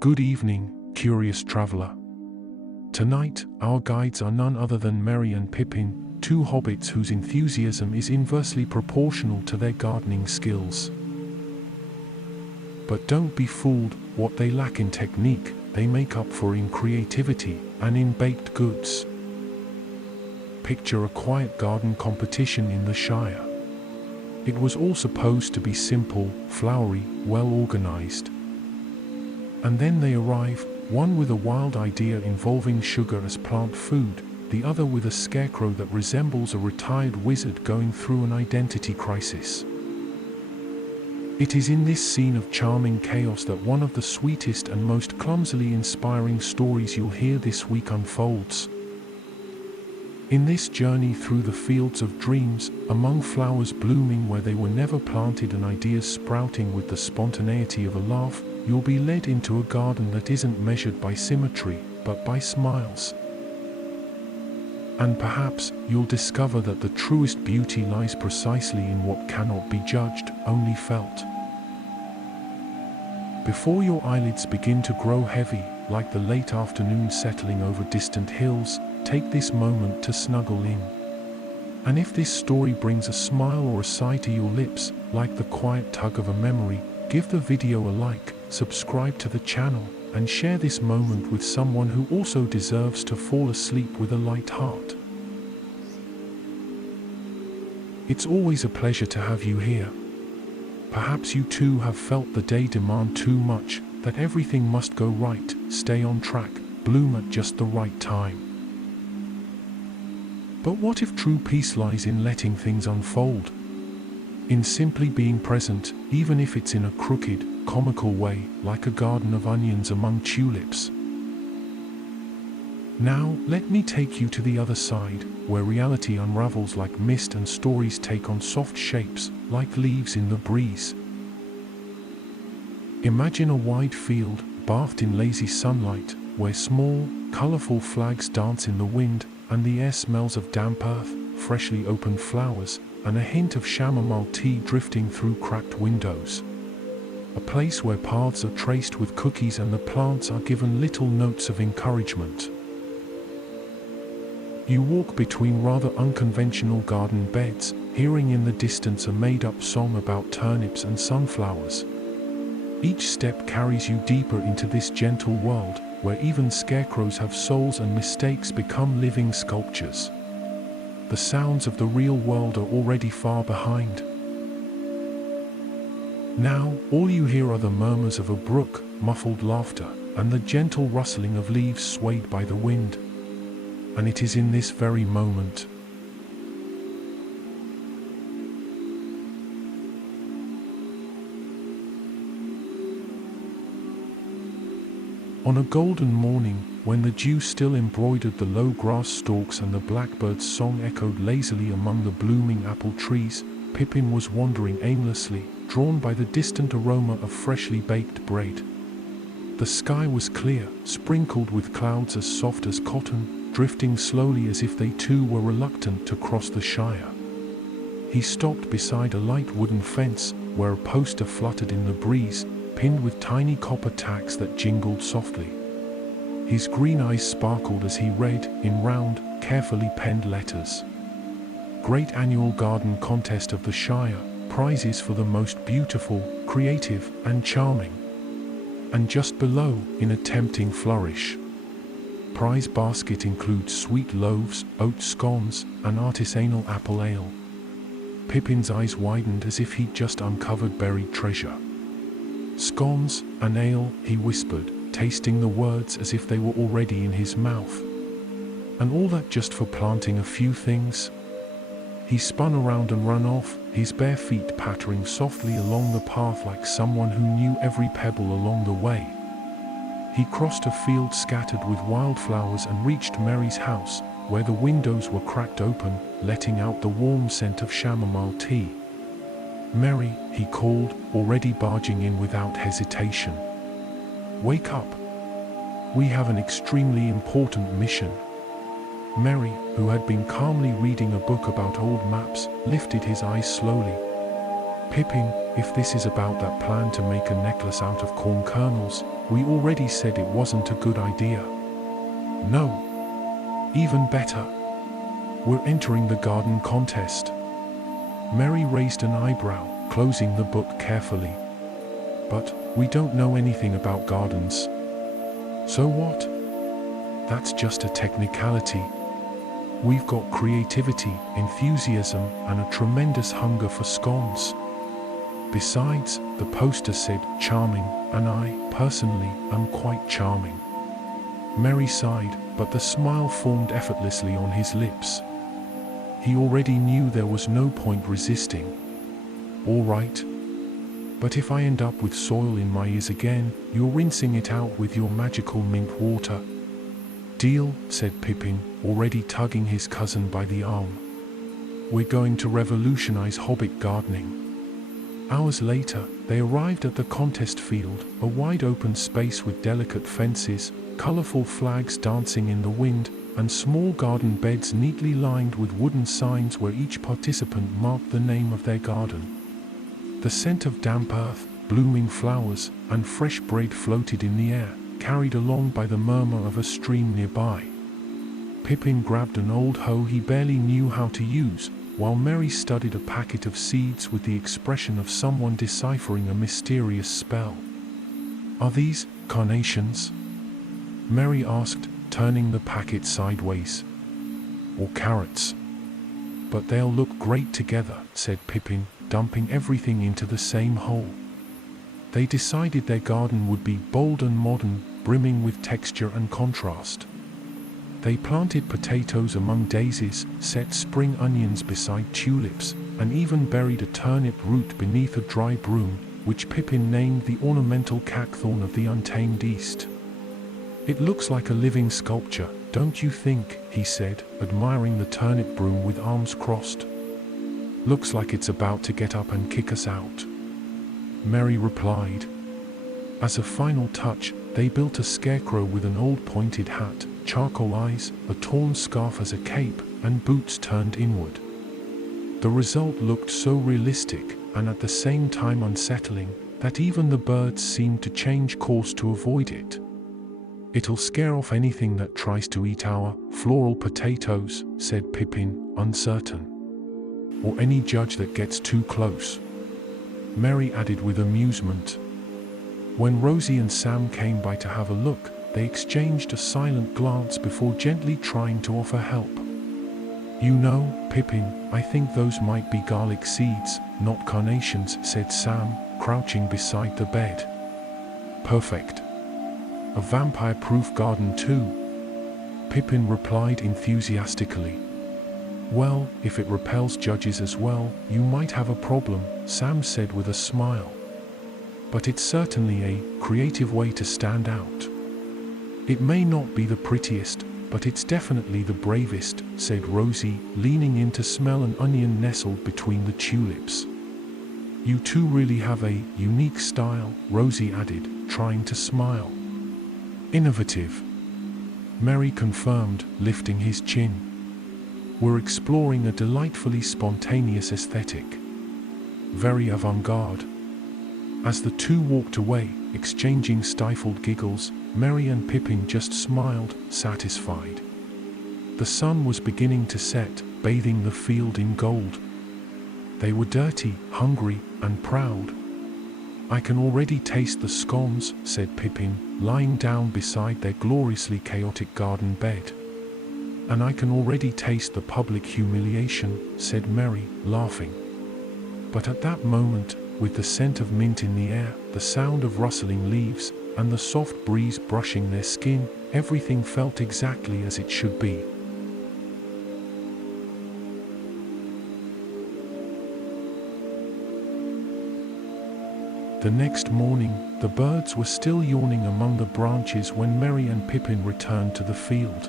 Good evening, curious traveler. Tonight, our guides are none other than Merry and Pippin, two hobbits whose enthusiasm is inversely proportional to their gardening skills. But don't be fooled, what they lack in technique, they make up for in creativity and in baked goods. Picture a quiet garden competition in the Shire. It was all supposed to be simple, flowery, well organized. And then they arrive, one with a wild idea involving sugar as plant food, the other with a scarecrow that resembles a retired wizard going through an identity crisis. It is in this scene of charming chaos that one of the sweetest and most clumsily inspiring stories you'll hear this week unfolds. In this journey through the fields of dreams, among flowers blooming where they were never planted and ideas sprouting with the spontaneity of a laugh, you'll be led into a garden that isn't measured by symmetry, but by smiles. And perhaps you'll discover that the truest beauty lies precisely in what cannot be judged, only felt. Before your eyelids begin to grow heavy, like the late afternoon settling over distant hills, take this moment to snuggle in. And if this story brings a smile or a sigh to your lips, like the quiet tug of a memory, give the video a like, subscribe to the channel, and share this moment with someone who also deserves to fall asleep with a light heart. It's always a pleasure to have you here. Perhaps you too have felt the day demand too much, that everything must go right, stay on track, bloom at just the right time. But what if true peace lies in letting things unfold? In simply being present, even if it's in a crooked, comical way, like a garden of onions among tulips. Now, let me take you to the other side, where reality unravels like mist and stories take on soft shapes, like leaves in the breeze. Imagine a wide field, bathed in lazy sunlight, where small, colorful flags dance in the wind, and the air smells of damp earth, freshly opened flowers, and a hint of chamomile tea drifting through cracked windows. A place where paths are traced with cookies and the plants are given little notes of encouragement. You walk between rather unconventional garden beds, hearing in the distance a made-up song about turnips and sunflowers. Each step carries you deeper into this gentle world, where even scarecrows have souls and mistakes become living sculptures. The sounds of the real world are already far behind. Now, all you hear are the murmurs of a brook, muffled laughter, and the gentle rustling of leaves swayed by the wind. And it is in this very moment. On a golden morning, when the dew still embroidered the low grass stalks and the blackbird's song echoed lazily among the blooming apple trees, Pippin was wandering aimlessly, drawn by the distant aroma of freshly baked bread. The sky was clear, sprinkled with clouds as soft as cotton, drifting slowly as if they too were reluctant to cross the Shire. He stopped beside a light wooden fence, where a poster fluttered in the breeze, pinned with tiny copper tacks that jingled softly. His green eyes sparkled as he read, in round, carefully penned letters. Great Annual Garden Contest of the Shire, prizes for the most beautiful, creative, and charming. And just below, in a tempting flourish. Prize basket includes sweet loaves, oat scones, and artisanal apple ale. Pippin's eyes widened as if he'd just uncovered buried treasure. Scones and ale, he whispered, tasting the words as if they were already in his mouth. And all that just for planting a few things? He spun around and ran off, his bare feet pattering softly along the path like someone who knew every pebble along the way. He crossed a field scattered with wildflowers and reached Merry's house, where the windows were cracked open, letting out the warm scent of chamomile tea. "Merry," he called, already barging in without hesitation. "Wake up. We have an extremely important mission." Merry, who had been calmly reading a book about old maps, lifted his eyes slowly. "Pippin, if this is about that plan to make a necklace out of corn kernels, We already said it wasn't a good idea. No. Even better. We're entering the garden contest. Mary raised an eyebrow, closing the book carefully. But we don't know anything about gardens. So what? That's just a technicality. We've got creativity, enthusiasm, and a tremendous hunger for scones. Besides, the poster said charming, and I, personally, am quite charming. Merry sighed, but the smile formed effortlessly on his lips. He already knew there was no point resisting. All right. But if I end up with soil in my ears again, you're rinsing it out with your magical mint water. Deal, said Pippin, already tugging his cousin by the arm. We're going to revolutionize Hobbit gardening. Hours later, they arrived at the contest field, a wide open space with delicate fences, colorful flags dancing in the wind, and small garden beds neatly lined with wooden signs where each participant marked the name of their garden. The scent of damp earth, blooming flowers, and fresh bread floated in the air, carried along by the murmur of a stream nearby. Pippin grabbed an old hoe he barely knew how to use, while Merry studied a packet of seeds with the expression of someone deciphering a mysterious spell. Are these carnations? Merry asked, turning the packet sideways. Or carrots? But they'll look great together, said Pippin, dumping everything into the same hole. They decided their garden would be bold and modern, brimming with texture and contrast. They planted potatoes among daisies, set spring onions beside tulips, and even buried a turnip root beneath a dry broom, which Pippin named the ornamental cackthorn of the untamed East. It looks like a living sculpture, don't you think? He said, admiring the turnip broom with arms crossed. Looks like it's about to get up and kick us out. Merry replied. As a final touch, they built a scarecrow with an old pointed hat, charcoal eyes, a torn scarf as a cape, and boots turned inward. The result looked so realistic, and at the same time unsettling, that even the birds seemed to change course to avoid it. It'll scare off anything that tries to eat our floral potatoes, said Pippin, uncertain. Or any judge that gets too close. Merry added with amusement. When Rosie and Sam came by to have a look, they exchanged a silent glance before gently trying to offer help. You know, Pippin, I think those might be garlic seeds, not carnations, said Sam, crouching beside the bed. Perfect. A vampire-proof garden too, Pippin replied enthusiastically. Well, if it repels judges as well, you might have a problem, Sam said with a smile. But it's certainly a creative way to stand out. It may not be the prettiest, but it's definitely the bravest, said Rosie, leaning in to smell an onion nestled between the tulips. You two really have a unique style, Rosie added, trying to smile. Innovative, Merry confirmed, lifting his chin. We're exploring a delightfully spontaneous aesthetic. Very avant-garde. As the two walked away, exchanging stifled giggles, Merry and Pippin just smiled, satisfied. The sun was beginning to set, bathing the field in gold. They were dirty, hungry, and proud. I can already taste the scones, said Pippin, lying down beside their gloriously chaotic garden bed. And I can already taste the public humiliation, said Merry, laughing. But at that moment, with the scent of mint in the air, the sound of rustling leaves, and the soft breeze brushing their skin, everything felt exactly as it should be. The next morning, the birds were still yawning among the branches when Merry and Pippin returned to the field.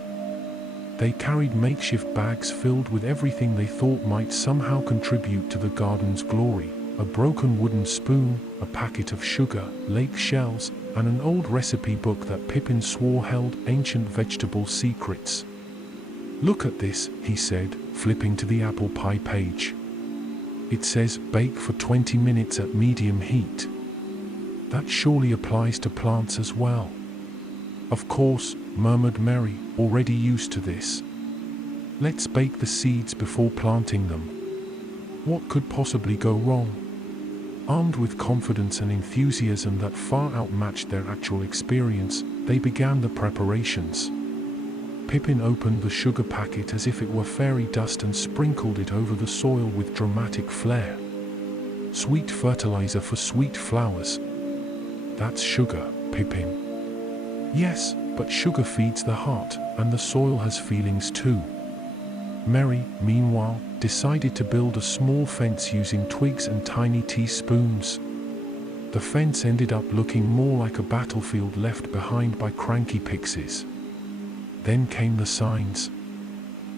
They carried makeshift bags filled with everything they thought might somehow contribute to the garden's glory. A broken wooden spoon, a packet of sugar, lake shells, and an old recipe book that Pippin swore held ancient vegetable secrets. Look at this, he said, flipping to the apple pie page. It says, bake for 20 minutes at medium heat. That surely applies to plants as well. Of course, murmured Merry, already used to this. Let's bake the seeds before planting them. What could possibly go wrong? Armed with confidence and enthusiasm that far outmatched their actual experience, they began the preparations. Pippin opened the sugar packet as if it were fairy dust and sprinkled it over the soil with dramatic flair. Sweet fertilizer for sweet flowers. That's sugar, Pippin. Yes, but sugar feeds the heart, and the soil has feelings too. Merry, meanwhile, decided to build a small fence using twigs and tiny teaspoons. The fence ended up looking more like a battlefield left behind by cranky pixies. Then came the signs.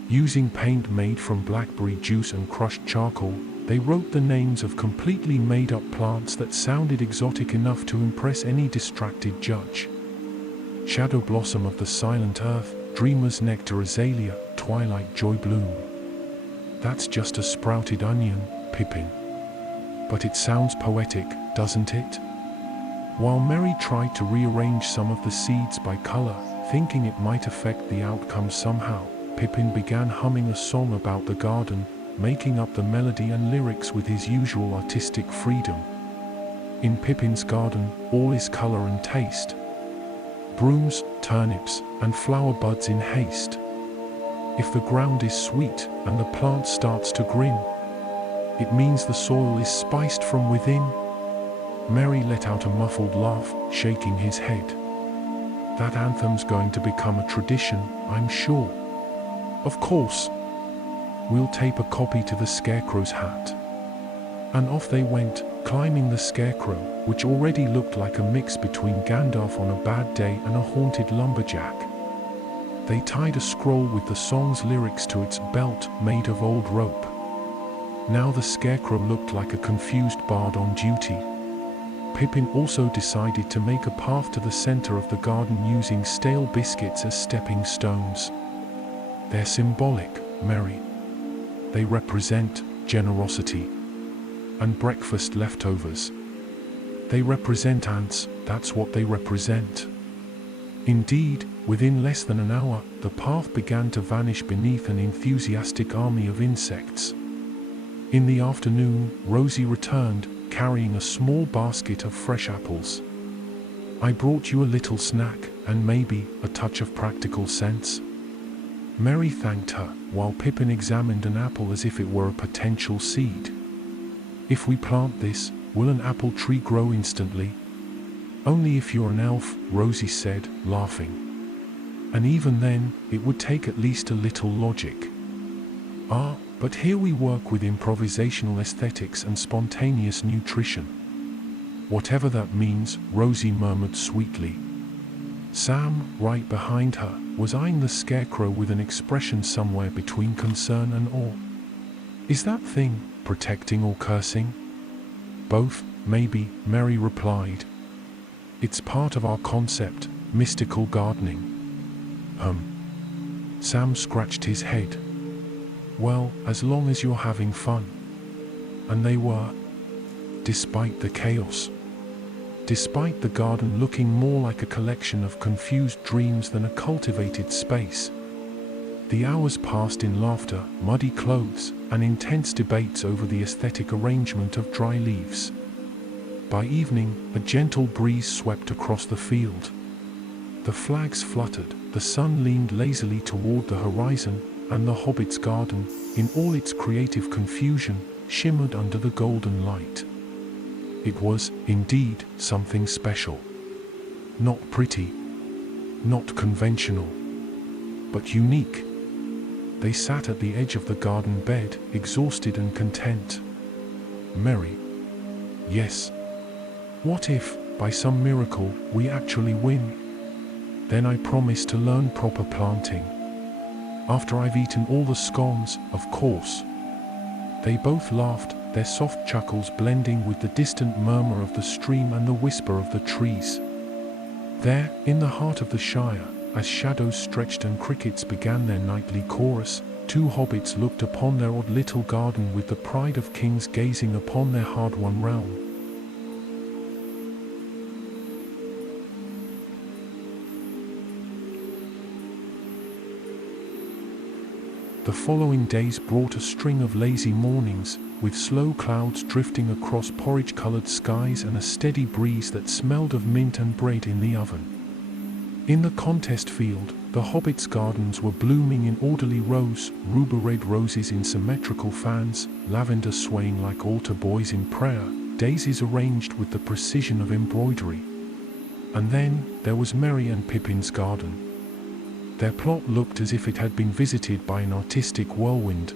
Using paint made from blackberry juice and crushed charcoal, they wrote the names of completely made-up plants that sounded exotic enough to impress any distracted judge. Shadow blossom of the silent earth, dreamer's nectar azalea, twilight joy bloom. That's just a sprouted onion, Pippin. But it sounds poetic, doesn't it? While Merry tried to rearrange some of the seeds by color, thinking it might affect the outcome somehow, Pippin began humming a song about the garden, making up the melody and lyrics with his usual artistic freedom. In Pippin's garden, all is color and taste. Brooms, turnips, and flower buds in haste. If the ground is sweet and the plant starts to grin, it means the soil is spiced from within. Merry let out a muffled laugh, shaking his head. That anthem's going to become a tradition, I'm sure. Of course. We'll tape a copy to the scarecrow's hat. And off they went, climbing the scarecrow, which already looked like a mix between Gandalf on a bad day and a haunted lumberjack. They tied a scroll with the song's lyrics to its belt, made of old rope. Now the scarecrow looked like a confused bard on duty. Pippin also decided to make a path to the center of the garden using stale biscuits as stepping stones. They're symbolic, Merry. They represent generosity. And breakfast leftovers. They represent ants, that's what they represent. Indeed, within less than an hour, the path began to vanish beneath an enthusiastic army of insects. In the afternoon, Rosie returned, carrying a small basket of fresh apples. I brought you a little snack, and maybe a touch of practical sense. Merry thanked her, while Pippin examined an apple as if it were a potential seed. If we plant this, will an apple tree grow instantly? Only if you're an elf, Rosie said, laughing. And even then, it would take at least a little logic. Ah, but here we work with improvisational aesthetics and spontaneous nutrition. Whatever that means, Rosie murmured sweetly. Sam, right behind her, was eyeing the scarecrow with an expression somewhere between concern and awe. Is that thing protecting or cursing? Both, maybe, Merry replied. It's part of our concept, mystical gardening. Sam scratched his head. Well, as long as you're having fun. And they were. Despite the chaos. Despite the garden looking more like a collection of confused dreams than a cultivated space. The hours passed in laughter, muddy clothes, and intense debates over the aesthetic arrangement of dry leaves. By evening, a gentle breeze swept across the field. The flags fluttered, the sun leaned lazily toward the horizon, and the Hobbit's garden, in all its creative confusion, shimmered under the golden light. It was, indeed, something special. Not pretty, not conventional, but unique. They sat at the edge of the garden bed, exhausted and content. Merry. Yes. What if, by some miracle, we actually win? Then I promise to learn proper planting. After I've eaten all the scones, of course. They both laughed, their soft chuckles blending with the distant murmur of the stream and the whisper of the trees. There, in the heart of the Shire, as shadows stretched and crickets began their nightly chorus, two hobbits looked upon their odd little garden with the pride of kings gazing upon their hard-won realm. The following days brought a string of lazy mornings, with slow clouds drifting across porridge-colored skies and a steady breeze that smelled of mint and bread in the oven. In the contest field, the Hobbits' gardens were blooming in orderly rows, ruby-red roses in symmetrical fans, lavender swaying like altar boys in prayer, daisies arranged with the precision of embroidery. And then, there was Merry and Pippin's garden. Their plot looked as if it had been visited by an artistic whirlwind.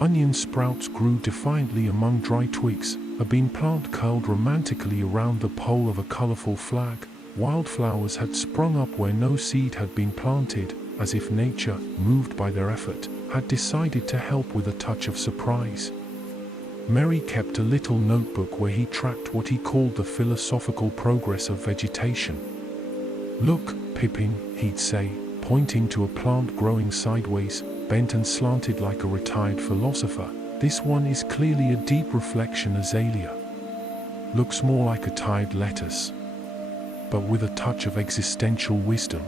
Onion sprouts grew defiantly among dry twigs, a bean plant curled romantically around the pole of a colorful flag. Wildflowers had sprung up where no seed had been planted, as if nature, moved by their effort, had decided to help with a touch of surprise. Merry kept a little notebook where he tracked what he called the philosophical progress of vegetation. "Look, Pippin," he'd say, pointing to a plant growing sideways, bent and slanted like a retired philosopher. "This one is clearly a deep reflection azalea. Looks more like a tired lettuce, but with a touch of existential wisdom."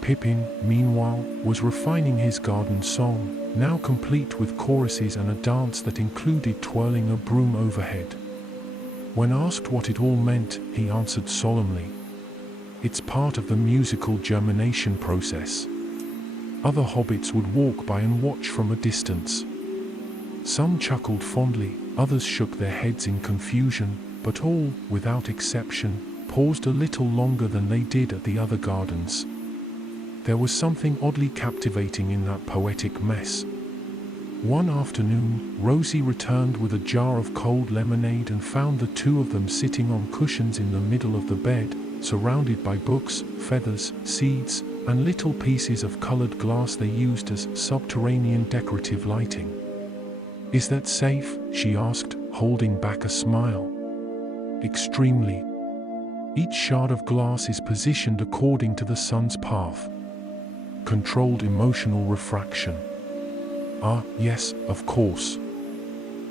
Pippin, meanwhile, was refining his garden song, now complete with choruses and a dance that included twirling a broom overhead. When asked what it all meant, he answered solemnly, "It's part of the musical germination process." Other hobbits would walk by and watch from a distance. Some chuckled fondly, others shook their heads in confusion, but all, without exception, paused a little longer than they did at the other gardens. There was something oddly captivating in that poetic mess. One afternoon, Rosie returned with a jar of cold lemonade and found the two of them sitting on cushions in the middle of the bed, surrounded by books, feathers, seeds, and little pieces of colored glass they used as subterranean decorative lighting. "Is that safe?" she asked, holding back a smile. "Extremely. Each shard of glass is positioned according to the sun's path. Controlled emotional refraction." "Ah, yes, of course.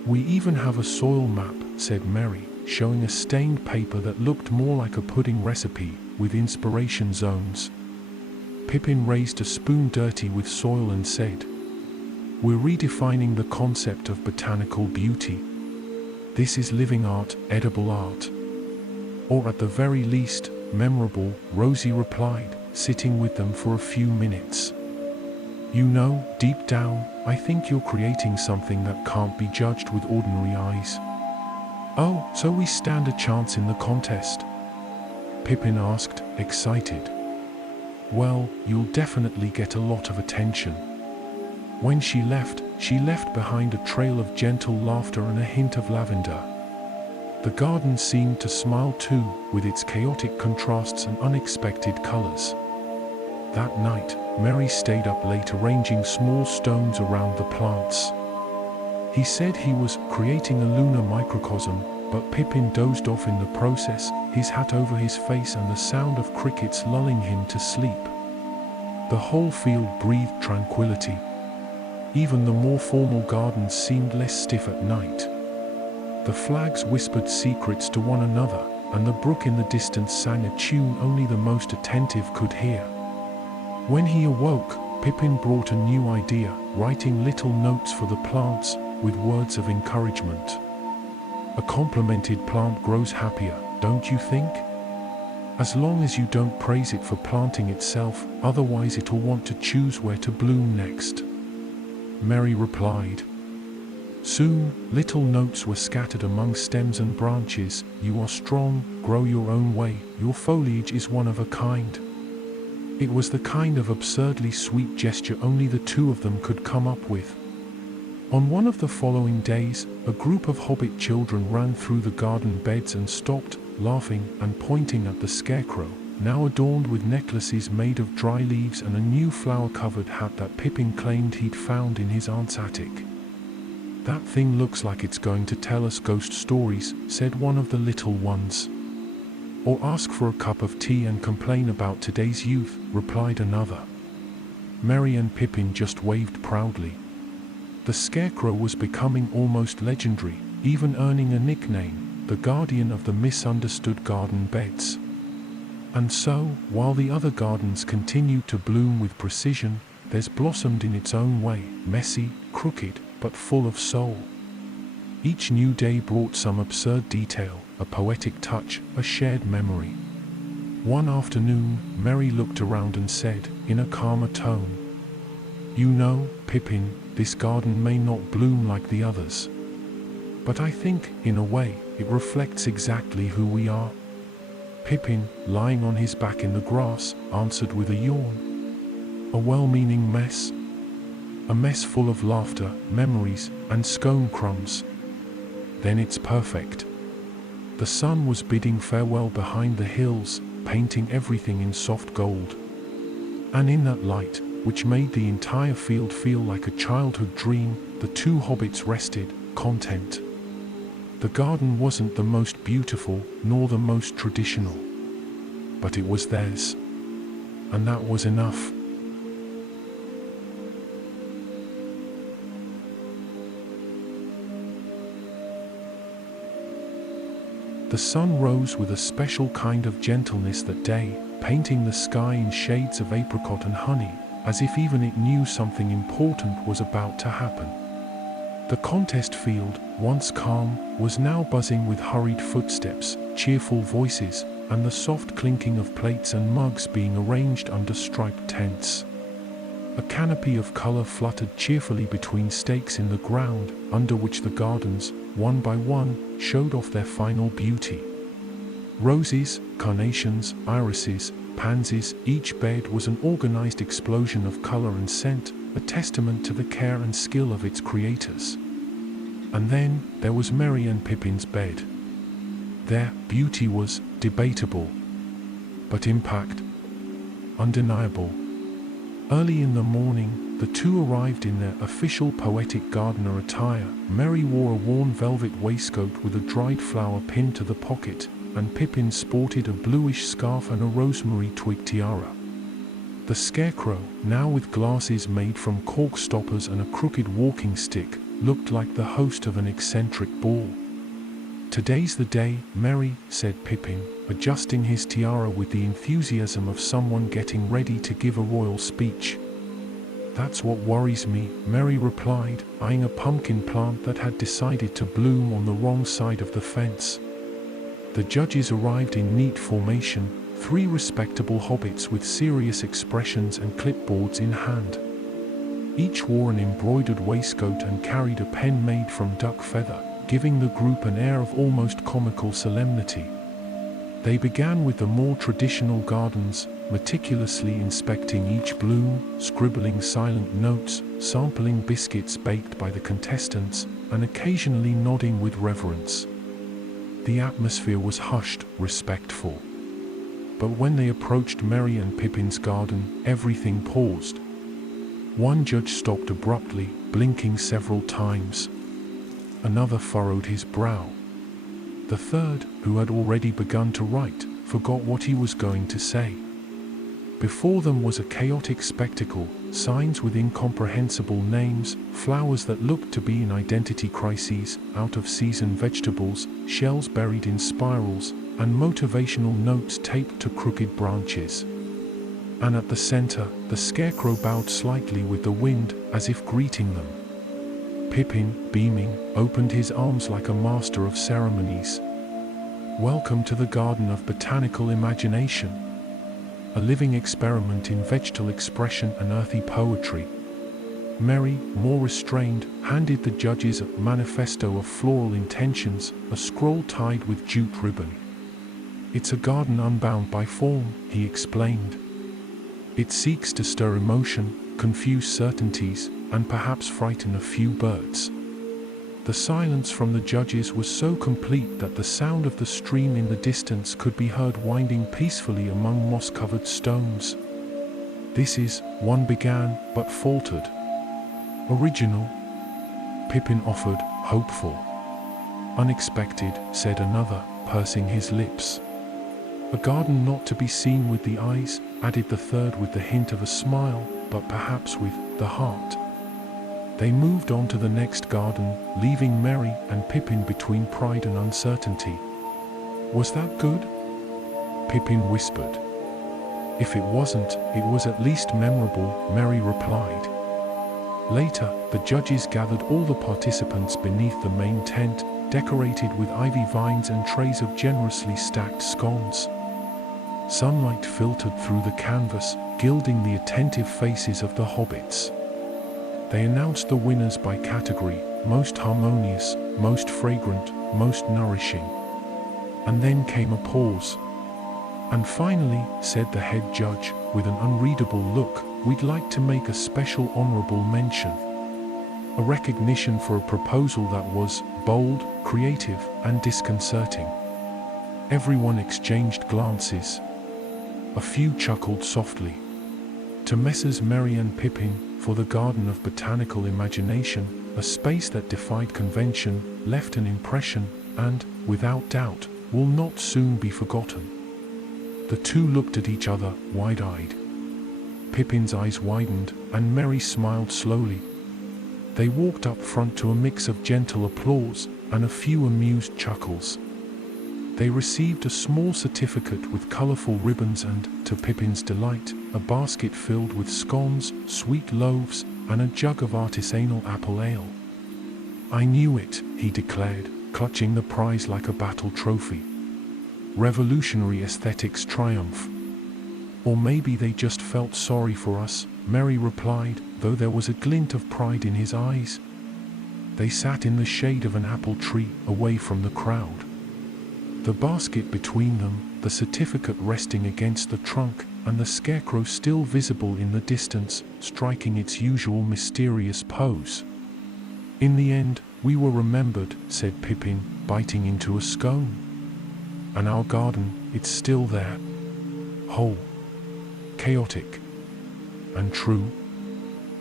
We even have a soil map," said Merry, showing a stained paper that looked more like a pudding recipe, with inspiration zones. Pippin raised a spoon dirty with soil and said, "We're redefining the concept of botanical beauty. This is living art, edible art. Or at the very least, memorable," Rosie replied, sitting with them for a few minutes. "You know, deep down, I think you're creating something that can't be judged with ordinary eyes." "Oh, so we stand a chance in the contest?" Pippin asked, excited. "Well, you'll definitely get a lot of attention." When she left behind a trail of gentle laughter and a hint of lavender. The garden seemed to smile too, with its chaotic contrasts and unexpected colors. That night, Merry stayed up late arranging small stones around the plants. He said he was creating a lunar microcosm, but Pippin dozed off in the process, his hat over his face and the sound of crickets lulling him to sleep. The whole field breathed tranquility. Even the more formal gardens seemed less stiff at night. The flags whispered secrets to one another, and the brook in the distance sang a tune only the most attentive could hear. When he awoke, Pippin brought a new idea, writing little notes for the plants, with words of encouragement. "A complimented plant grows happier, don't you think? As long as you don't praise it for planting itself, otherwise it'll want to choose where to bloom next." Merry replied. Soon, little notes were scattered among stems and branches. "You are strong, grow your own way, your foliage is one of a kind." It was the kind of absurdly sweet gesture only the two of them could come up with. On one of the following days, a group of hobbit children ran through the garden beds and stopped, laughing and pointing at the scarecrow, now adorned with necklaces made of dry leaves and a new flower-covered hat that Pippin claimed he'd found in his aunt's attic. "That thing looks like it's going to tell us ghost stories," said one of the little ones. "Or ask for a cup of tea and complain about today's youth," replied another. Merry and Pippin just waved proudly. The scarecrow was becoming almost legendary, even earning a nickname, the guardian of the misunderstood garden beds. And so, while the other gardens continued to bloom with precision, theirs blossomed in its own way, messy, crooked, but full of soul. Each new day brought some absurd detail, a poetic touch, a shared memory. One afternoon, Merry looked around and said, in a calmer tone, "You know, Pippin, this garden may not bloom like the others. But I think, in a way, it reflects exactly who we are." Pippin, lying on his back in the grass, answered with a yawn. "A well-meaning mess. A mess full of laughter, memories, and scone crumbs. Then it's perfect." The sun was bidding farewell behind the hills, painting everything in soft gold. And in that light, which made the entire field feel like a childhood dream, the two hobbits rested, content. The garden wasn't the most beautiful, nor the most traditional. But it was theirs. And that was enough. The sun rose with a special kind of gentleness that day, painting the sky in shades of apricot and honey, as if even it knew something important was about to happen. The contest field, once calm, was now buzzing with hurried footsteps, cheerful voices, and the soft clinking of plates and mugs being arranged under striped tents. A canopy of color fluttered cheerfully between stakes in the ground, under which the gardens, one by one, showed off their final beauty. Roses, carnations, irises, pansies, each bed was an organized explosion of color and scent, a testament to the care and skill of its creators. And then, there was Merry and Pippin's bed. Their beauty was debatable, but impact undeniable. Early in the morning, the two arrived in their official poetic gardener attire. Merry wore a worn velvet waistcoat with a dried flower pinned to the pocket, and Pippin sported a bluish scarf and a rosemary twig tiara. The scarecrow, now with glasses made from cork stoppers and a crooked walking stick, looked like the host of an eccentric ball. "Today's the day, Merry," said Pippin, adjusting his tiara with the enthusiasm of someone getting ready to give a royal speech. "That's what worries me," Merry replied, eyeing a pumpkin plant that had decided to bloom on the wrong side of the fence. The judges arrived in neat formation, 3 respectable hobbits with serious expressions and clipboards in hand. Each wore an embroidered waistcoat and carried a pen made from duck feather, giving the group an air of almost comical solemnity. They began with the more traditional gardens, meticulously inspecting each bloom, scribbling silent notes, sampling biscuits baked by the contestants, and occasionally nodding with reverence. The atmosphere was hushed, respectful. But when they approached Merry and Pippin's garden, everything paused. One judge stopped abruptly, blinking several times. Another furrowed his brow. The third, who had already begun to write, forgot what he was going to say. Before them was a chaotic spectacle, signs with incomprehensible names, flowers that looked to be in identity crises, out-of-season vegetables, shells buried in spirals, and motivational notes taped to crooked branches. And at the center, the scarecrow bowed slightly with the wind, as if greeting them. Pippin, beaming, opened his arms like a master of ceremonies. "Welcome to the Garden of Botanical Imagination, a living experiment in vegetal expression and earthy poetry." Merry, more restrained, handed the judges a manifesto of floral intentions, a scroll tied with jute ribbon. "It's a garden unbound by form," he explained. "It seeks to stir emotion, confuse certainties, and perhaps frighten a few birds." The silence from the judges was so complete that the sound of the stream in the distance could be heard winding peacefully among moss-covered stones. "This is," one began, but faltered. "Original," Pippin offered, hopeful. "Unexpected," said another, pursing his lips. "A garden not to be seen with the eyes," added the third with the hint of a smile, but perhaps with the heart. They moved on to the next garden, leaving Merry and Pippin between pride and uncertainty. "Was that good?" Pippin whispered. If it wasn't, it was at least memorable, Merry replied. Later, the judges gathered all the participants beneath the main tent, decorated with ivy vines and trays of generously stacked scones. Sunlight filtered through the canvas, gilding the attentive faces of the hobbits. They announced the winners by category: most harmonious, most fragrant, most nourishing. And then came a pause. And finally, said the head judge, with an unreadable look, we'd like to make a special honorable mention. A recognition for a proposal that was bold, creative, and disconcerting. Everyone exchanged glances. A few chuckled softly. To Messrs. Merry and Pippin, for the Garden of Botanical Imagination, a space that defied convention, left an impression, and, without doubt, will not soon be forgotten. The two looked at each other, wide-eyed. Pippin's eyes widened, and Merry smiled slowly. They walked up front to a mix of gentle applause and a few amused chuckles. They received a small certificate with colourful ribbons and, to Pippin's delight, a basket filled with scones, sweet loaves, and a jug of artisanal apple ale. I knew it, he declared, clutching the prize like a battle trophy. Revolutionary aesthetics triumph. Or maybe they just felt sorry for us, Merry replied, though there was a glint of pride in his eyes. They sat in the shade of an apple tree, away from the crowd. The basket between them, the certificate resting against the trunk, and the scarecrow still visible in the distance, striking its usual mysterious pose. In the end, we were remembered, said Pippin, biting into a scone. And our garden, it's still there. Whole. Chaotic. And true.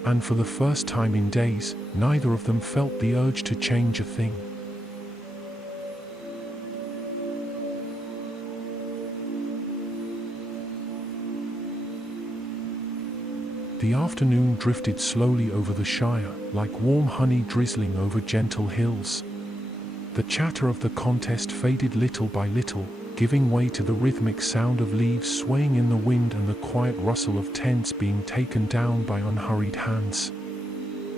And for the first time in days, neither of them felt the urge to change a thing. The afternoon drifted slowly over the Shire, like warm honey drizzling over gentle hills. The chatter of the contest faded little by little, giving way to the rhythmic sound of leaves swaying in the wind and the quiet rustle of tents being taken down by unhurried hands.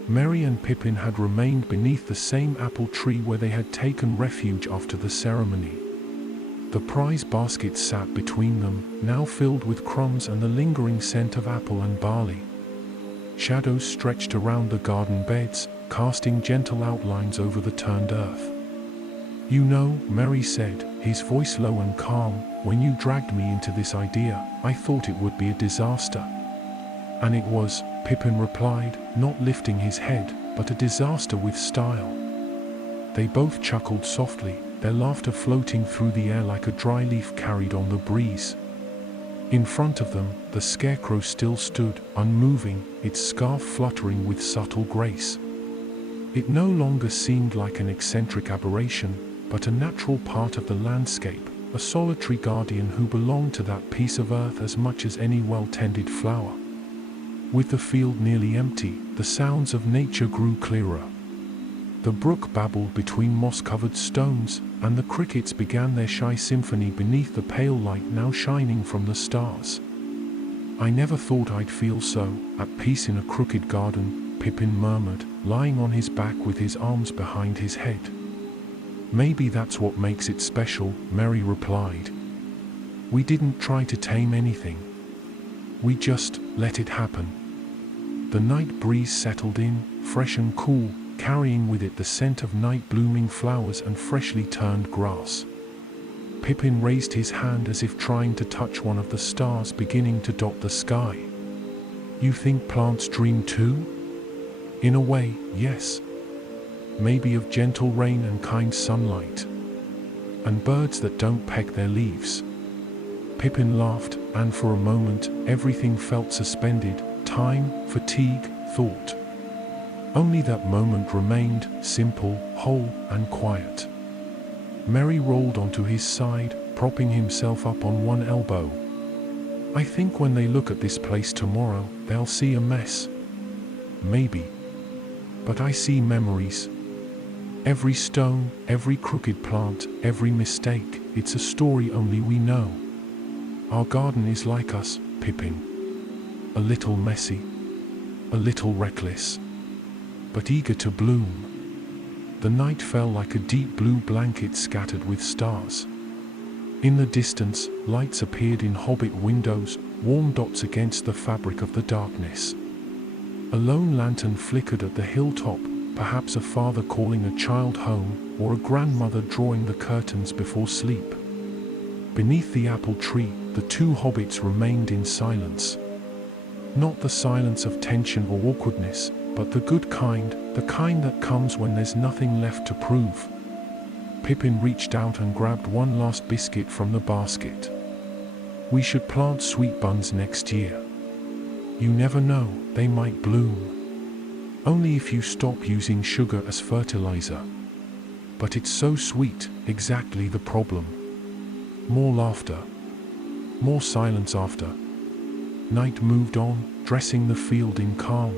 Merry and Pippin had remained beneath the same apple tree where they had taken refuge after the ceremony. The prize basket sat between them, now filled with crumbs and the lingering scent of apple and barley. Shadows stretched around the garden beds, casting gentle outlines over the turned earth. You know, Merry said, his voice low and calm, when you dragged me into this idea, I thought it would be a disaster. And it was, Pippin replied, not lifting his head, but a disaster with style. They both chuckled softly, their laughter floating through the air like a dry leaf carried on the breeze. In front of them, the scarecrow still stood, unmoving, its scarf fluttering with subtle grace. It no longer seemed like an eccentric aberration, but a natural part of the landscape, a solitary guardian who belonged to that piece of earth as much as any well-tended flower. With the field nearly empty, the sounds of nature grew clearer. The brook babbled between moss-covered stones, and the crickets began their shy symphony beneath the pale light now shining from the stars. I never thought I'd feel so at peace in a crooked garden, Pippin murmured, lying on his back with his arms behind his head. Maybe that's what makes it special, Merry replied. We didn't try to tame anything. We just let it happen. The night breeze settled in, fresh and cool, carrying with it the scent of night-blooming flowers and freshly turned grass. Pippin raised his hand as if trying to touch one of the stars beginning to dot the sky. You think plants dream too? In a way, yes. Maybe of gentle rain and kind sunlight. And birds that don't peck their leaves. Pippin laughed, and for a moment, everything felt suspended, time, fatigue, thought. Only that moment remained, simple, whole, and quiet. Merry rolled onto his side, propping himself up on one elbow. I think when they look at this place tomorrow, they'll see a mess. Maybe. But I see memories. Every stone, every crooked plant, every mistake, it's a story only we know. Our garden is like us, Pippin. A little messy, a little reckless, but eager to bloom. The night fell like a deep blue blanket scattered with stars. In the distance, lights appeared in Hobbit windows, warm dots against the fabric of the darkness. A lone lantern flickered at the hilltop, perhaps a father calling a child home, or a grandmother drawing the curtains before sleep. Beneath the apple tree, the two hobbits remained in silence. Not the silence of tension or awkwardness, but the good kind, the kind that comes when there's nothing left to prove. Pippin reached out and grabbed one last biscuit from the basket. We should plant sweet buns next year. You never know, they might bloom. Only if you stop using sugar as fertilizer. But it's so sweet, exactly the problem. More laughter. More silence after. Night moved on, dressing the field in calm.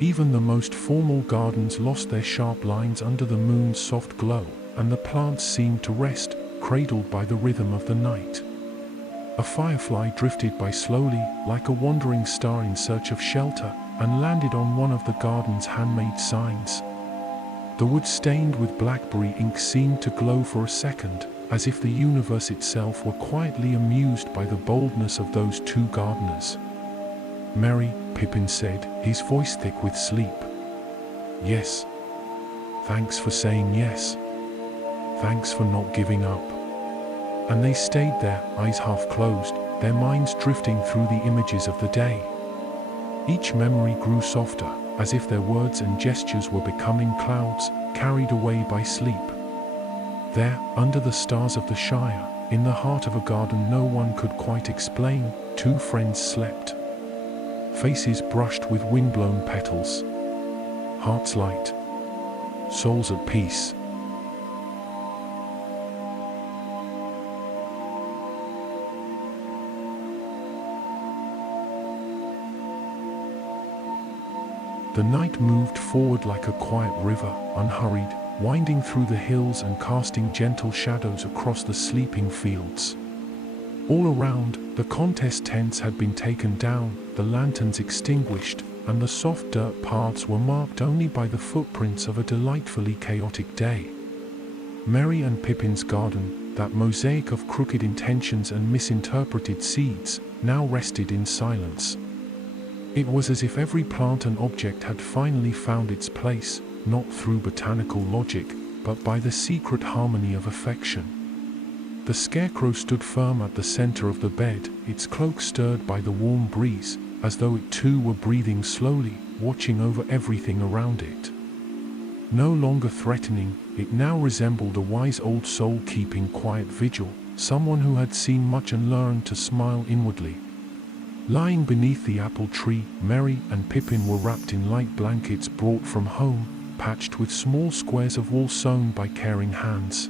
Even the most formal gardens lost their sharp lines under the moon's soft glow, and the plants seemed to rest, cradled by the rhythm of the night. A firefly drifted by slowly, like a wandering star in search of shelter, and landed on one of the garden's handmade signs. The wood stained with blackberry ink seemed to glow for a second, as if the universe itself were quietly amused by the boldness of those two gardeners. "Merry," Pippin said, his voice thick with sleep. "Yes. Thanks for saying yes. Thanks for not giving up." And they stayed there, eyes half closed, their minds drifting through the images of the day. Each memory grew softer, as if their words and gestures were becoming clouds, carried away by sleep. There, under the stars of the Shire, in the heart of a garden no one could quite explain, two friends slept. Faces brushed with wind-blown petals. Hearts light. Souls at peace. The night moved forward like a quiet river, unhurried, winding through the hills and casting gentle shadows across the sleeping fields. All around, the contest tents had been taken down, the lanterns extinguished, and the soft dirt paths were marked only by the footprints of a delightfully chaotic day. Merry and Pippin's garden, that mosaic of crooked intentions and misinterpreted seeds, now rested in silence. It was as if every plant and object had finally found its place, not through botanical logic, but by the secret harmony of affection. The scarecrow stood firm at the center of the bed, its cloak stirred by the warm breeze, as though it too were breathing slowly, watching over everything around it. No longer threatening, it now resembled a wise old soul keeping quiet vigil, someone who had seen much and learned to smile inwardly. Lying beneath the apple tree, Merry and Pippin were wrapped in light blankets brought from home, patched with small squares of wool sewn by caring hands.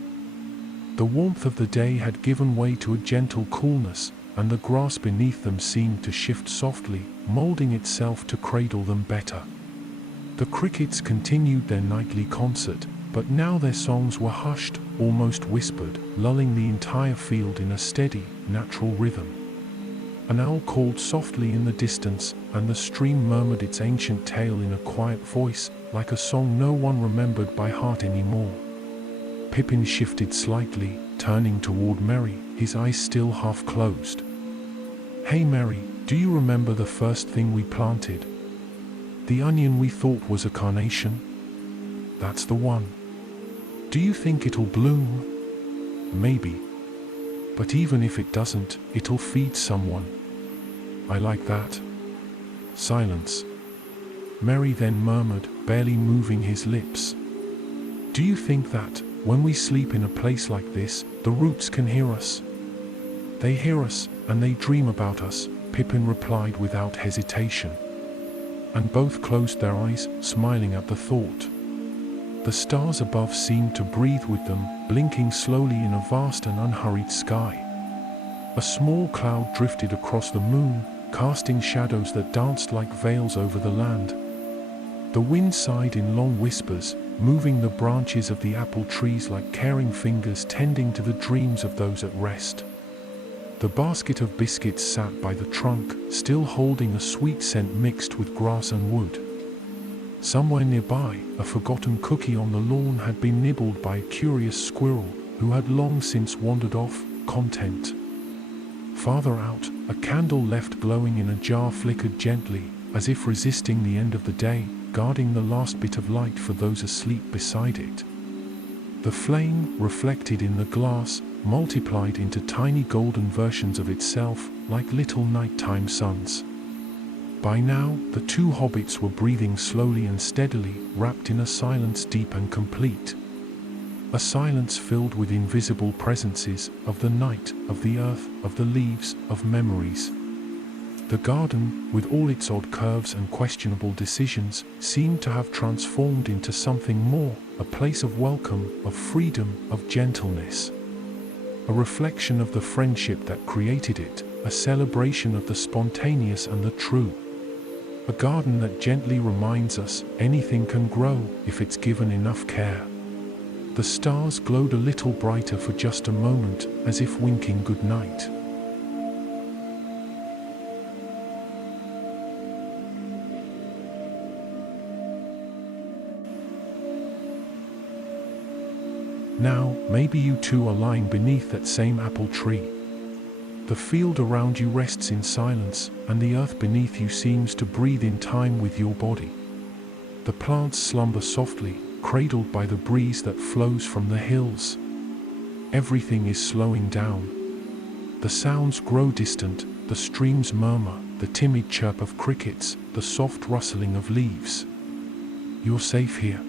The warmth of the day had given way to a gentle coolness, and the grass beneath them seemed to shift softly, molding itself to cradle them better. The crickets continued their nightly concert, but now their songs were hushed, almost whispered, lulling the entire field in a steady, natural rhythm. An owl called softly in the distance, and the stream murmured its ancient tale in a quiet voice, like a song no one remembered by heart anymore. Pippin shifted slightly, turning toward Merry, his eyes still half closed. "Hey Merry, do you remember the first thing we planted? The onion we thought was a carnation? That's the one. Do you think it'll bloom? Maybe. But even if it doesn't, it'll feed someone. I like that." Silence. Merry then murmured, barely moving his lips. "Do you think that, when we sleep in a place like this, the roots can hear us?" "They hear us, and they dream about us," Pippin replied without hesitation. And both closed their eyes, smiling at the thought. The stars above seemed to breathe with them, blinking slowly in a vast and unhurried sky. A small cloud drifted across the moon, casting shadows that danced like veils over the land. The wind sighed in long whispers, moving the branches of the apple trees like caring fingers tending to the dreams of those at rest. The basket of biscuits sat by the trunk, still holding a sweet scent mixed with grass and wood. Somewhere nearby, a forgotten cookie on the lawn had been nibbled by a curious squirrel, who had long since wandered off, content. Farther out, a candle left glowing in a jar flickered gently, as if resisting the end of the day, guarding the last bit of light for those asleep beside it. The flame, reflected in the glass, multiplied into tiny golden versions of itself, like little nighttime suns. By now, the two hobbits were breathing slowly and steadily, wrapped in a silence deep and complete. A silence filled with invisible presences, of the night, of the earth, of the leaves, of memories. The garden, with all its odd curves and questionable decisions, seemed to have transformed into something more, a place of welcome, of freedom, of gentleness. A reflection of the friendship that created it, a celebration of the spontaneous and the true. A garden that gently reminds us, anything can grow, if it's given enough care. The stars glowed a little brighter for just a moment, as if winking good night. Now, maybe you too are lying beneath that same apple tree. The field around you rests in silence, and the earth beneath you seems to breathe in time with your body. The plants slumber softly, cradled by the breeze that flows from the hills. Everything is slowing down. The sounds grow distant, the streams murmur, the timid chirp of crickets, the soft rustling of leaves. You're safe here.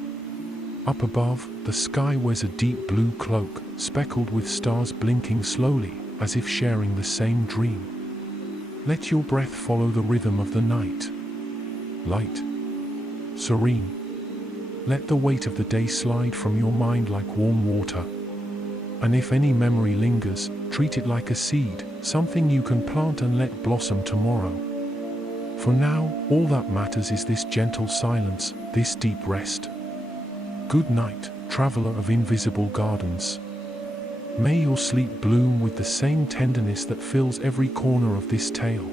Up above, the sky wears a deep blue cloak, speckled with stars blinking slowly, as if sharing the same dream. Let your breath follow the rhythm of the night. Light. Serene. Let the weight of the day slide from your mind like warm water. And if any memory lingers, treat it like a seed, something you can plant and let blossom tomorrow. For now, all that matters is this gentle silence, this deep rest. Good night, traveler of invisible gardens. May your sleep bloom with the same tenderness that fills every corner of this tale.